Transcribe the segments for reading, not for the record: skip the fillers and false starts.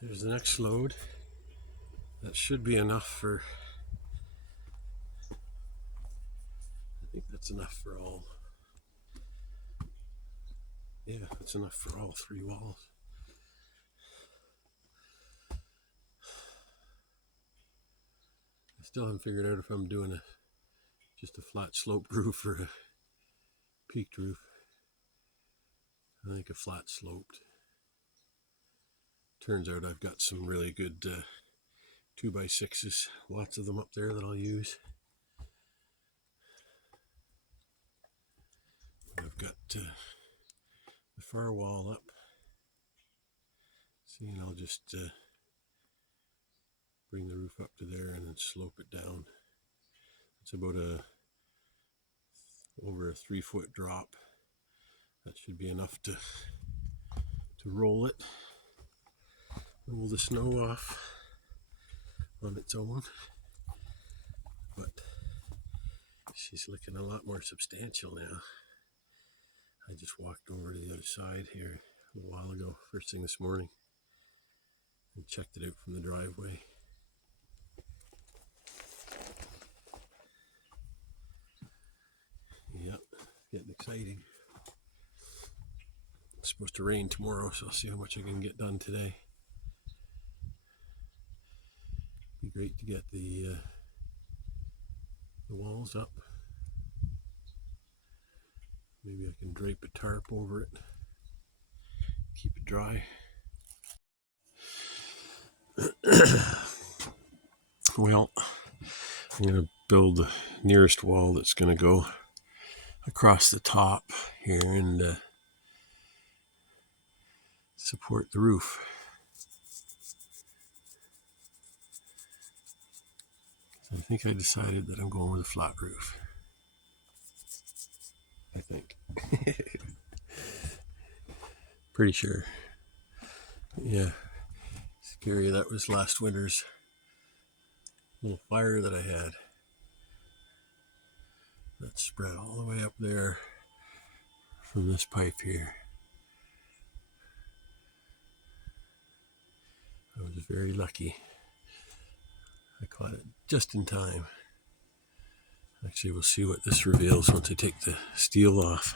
There's the next load. That should be enough for, I think that's enough for all. Yeah, that's enough for all 3 walls. I still haven't figured out if I'm doing just a flat sloped roof or a peaked roof. I think a flat sloped. Turns out I've got some really good 2x6s, lots of them up there that I'll use. I've got the far wall up. See, and I'll just bring the roof up to there and then slope it down. It's about over a 3-foot drop. That should be enough to roll it, roll the snow off on its own. But she's looking a lot more substantial now. I just walked over to the other side here a little while ago, first thing this morning, and checked it out from the driveway. Yep, getting exciting. It's supposed to rain tomorrow, so I'll see how much I can get done today. Be great to get the walls up. Maybe I can drape a tarp over it, keep it dry. Well, I'm going to build the nearest wall that's going to go across the top here and support the roof. I think I decided that I'm going with a flat roof. I think. Pretty sure. Yeah. Scary, that was last winter's little fire that I had. That spread all the way up there from this pipe here. I was very lucky. I caught it just in time. Actually, we'll see what this reveals once I take the steel off.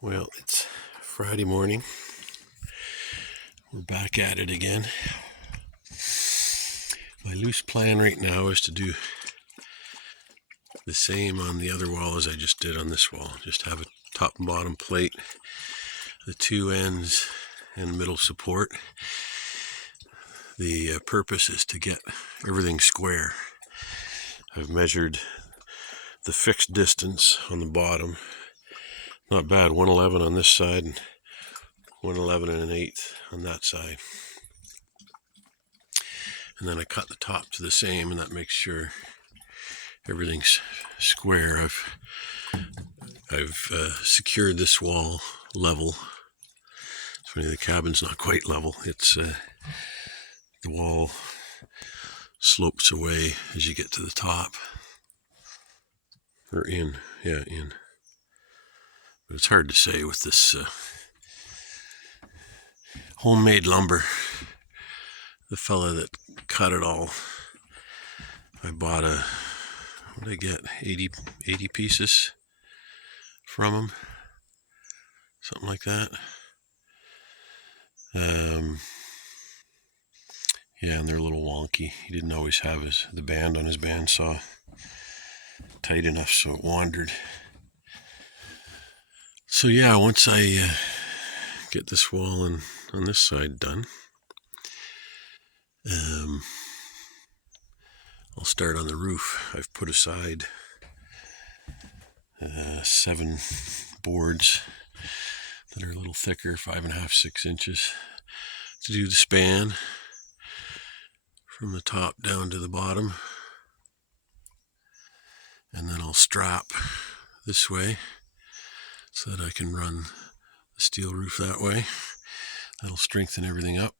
Well, it's Friday morning. We're back at it again. My loose plan right now is to do the same on the other wall as I just did on this wall. Just have a top and bottom plate, the 2 ends and middle support. The purpose is to get everything square. I've measured the fixed distance on the bottom. Not bad, 111 on this side and 111 1/8 on that side. And then I cut the top to the same, and that makes sure everything's square. I've secured this wall level. It's funny, the cabin's not quite level. It's the wall slopes away as you get to the top. Or in. But it's hard to say with this homemade lumber. The fella that cut it all, I bought what did I get? 80 pieces from him. Something like that. Yeah, and they're a little wonky. He didn't always have the band on his bandsaw tight enough so it wandered. So yeah, once I get this wall on this side done, I'll start on the roof. I've put aside 7 boards that are a little thicker, 5.5, 6 inches, to do the span from the top down to the bottom. And then I'll strap this way so that I can run the steel roof that way. That'll strengthen everything up.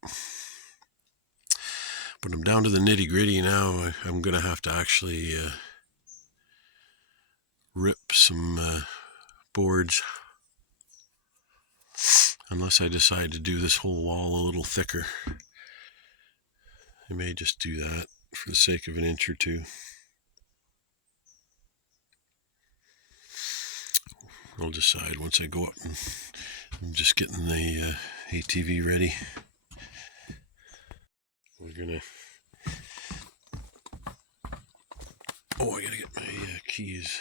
But I'm down to the nitty-gritty now. I'm going to have to actually rip some boards unless I decide to do this whole wall a little thicker. I may just do that for the sake of an inch or two. I'll decide once I go up, and I'm just getting the ATV ready. We're gonna, oh, I gotta get my keys.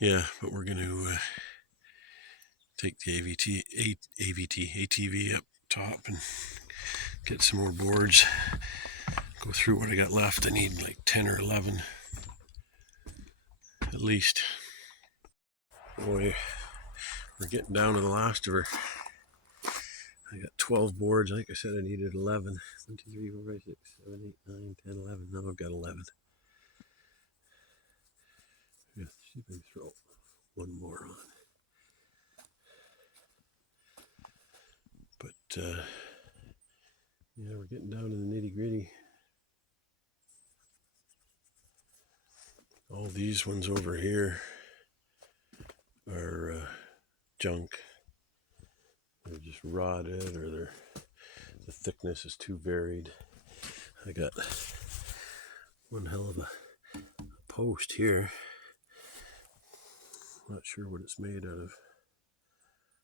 Yeah, but we're gonna take the ATV up top and get some more boards. Go through what I got left. I need like 10 or 11 at least. Boy, we're getting down to the last of her. I got 12 boards. Like I said, I needed 11. 1, 2, 3, 4, 5, 6, 7, 8, 9, 10, 11. Now I've got 11. Yeah, see if I can throw one more on. But yeah, we're getting down to the nitty gritty. All these ones over here are junk. They're just rotted, or the thickness is too varied. I got one hell of a post here. Not sure what it's made out of.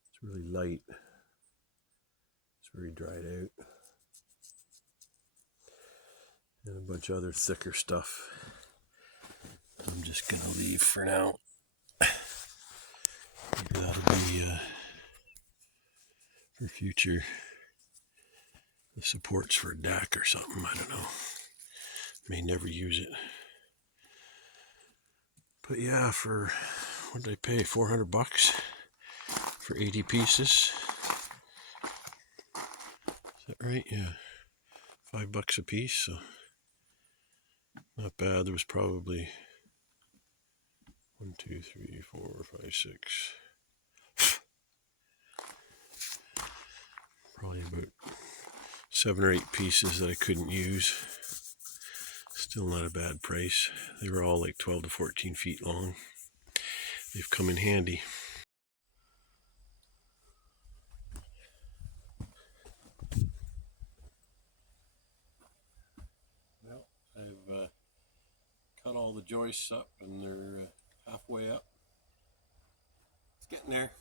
It's really light. It's very dried out. And a bunch of other thicker stuff I'm just gonna leave for now. Maybe that'll be for future supports for a deck or something. I don't know. May never use it. But yeah, for what did I pay? $400 for 80 pieces. Is that right? Yeah, $5 a piece. So not bad. There was probably 1, 2, 3, 4, 5, 6. Probably about 7 or 8 pieces that I couldn't use. Still not a bad price. They were all like 12 to 14 feet long. They've come in handy. Well, I've cut all the joists up, and they're halfway up. It's getting there.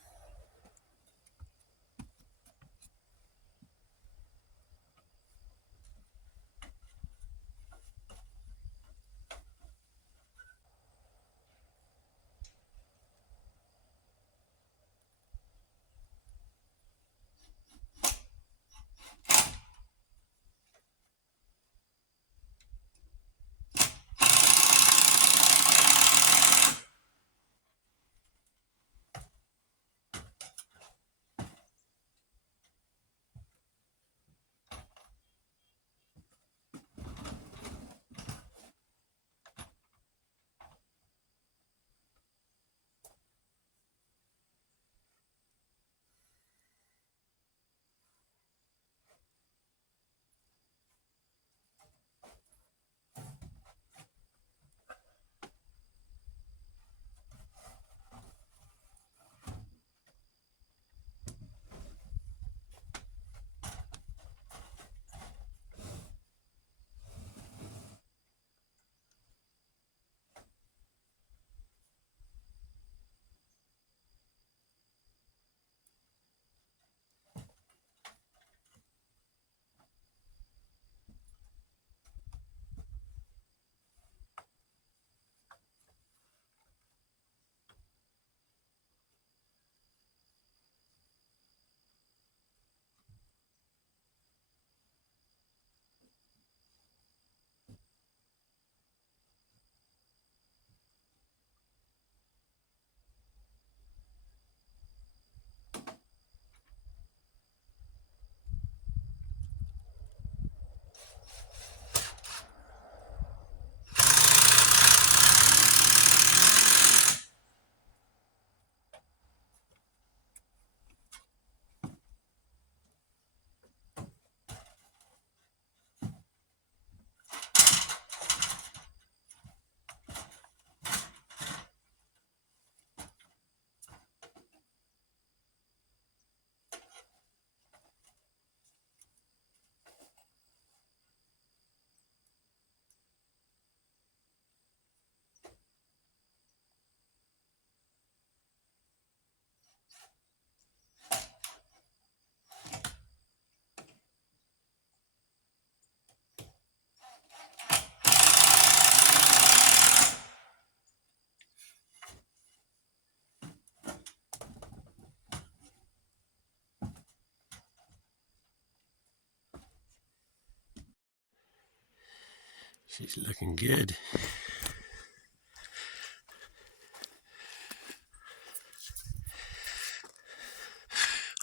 She's looking good.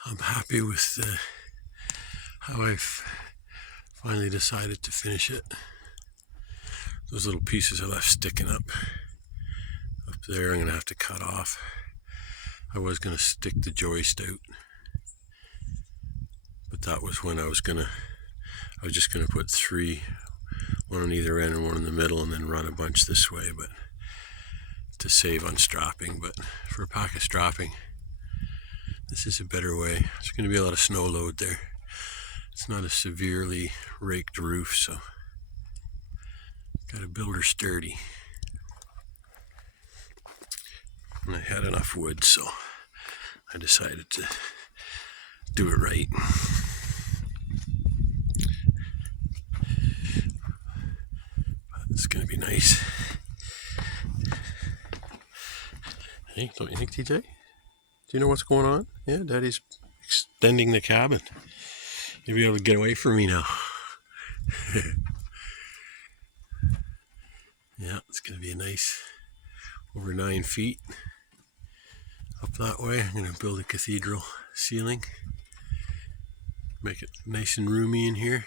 I'm happy with how I've finally decided to finish it. Those little pieces I left sticking up there, I'm going to have to cut off. I was going to stick the joist out, but that was when I was just going to put 3, one on either end and one in the middle, and then run a bunch this way, but to save on strapping. But for a pack of strapping, this is a better way. There's going to be a lot of snow load there. It's not a severely raked roof, so got to build her sturdy. And I had enough wood, so I decided to do it right. It's going to be nice. Hey, don't you think, TJ? Do you know what's going on? Yeah, Daddy's extending the cabin. You'll be able to get away from me now. Yeah, it's going to be a nice, over 9 feet up that way. I'm going to build a cathedral ceiling. Make it nice and roomy in here.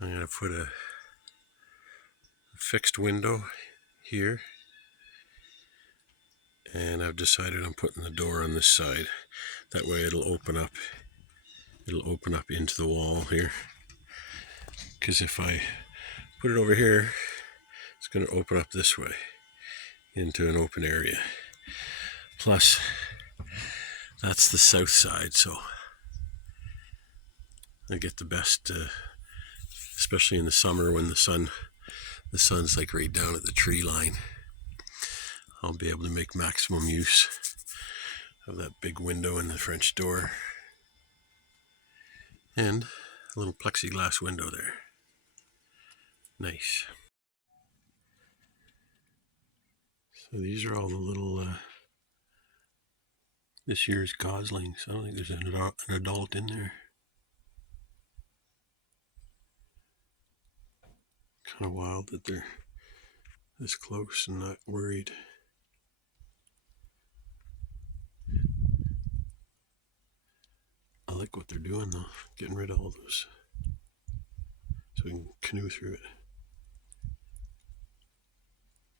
I'm going to put a fixed window here. And I've decided I'm putting the door on this side. That way it'll open up. It'll open up into the wall here. Because if I put it over here, it's going to open up this way into an open area. Plus, that's the south side, so I get the best, especially in the summer when the sun's like right down at the tree line. I'll be able to make maximum use of that big window in the French door and a little plexiglass window there. Nice. So these are all the little this year's goslings. I don't think there's an adult in there. Kind of wild that they're this close and not worried. I like what they're doing though, getting rid of all those so we can canoe through it.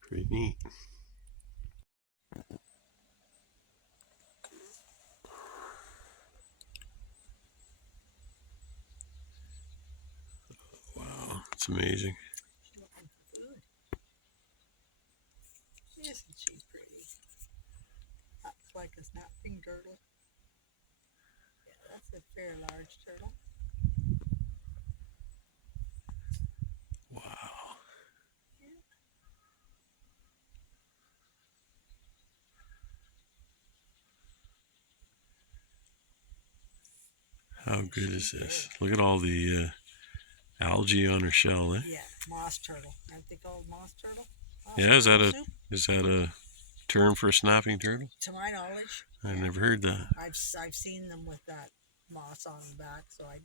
Pretty neat. Wow, it's amazing. She's looking for food. Isn't she pretty? That's like a snapping turtle. Yeah, that's a fair large turtle. Wow. How good is this? Look at all the algae on her shell, eh? Yeah, moss turtle. Aren't they called moss turtle? Moss Yeah, turtle is that a term for a snapping turtle? To my knowledge, I've never heard that. I've seen them with that moss on the back, so I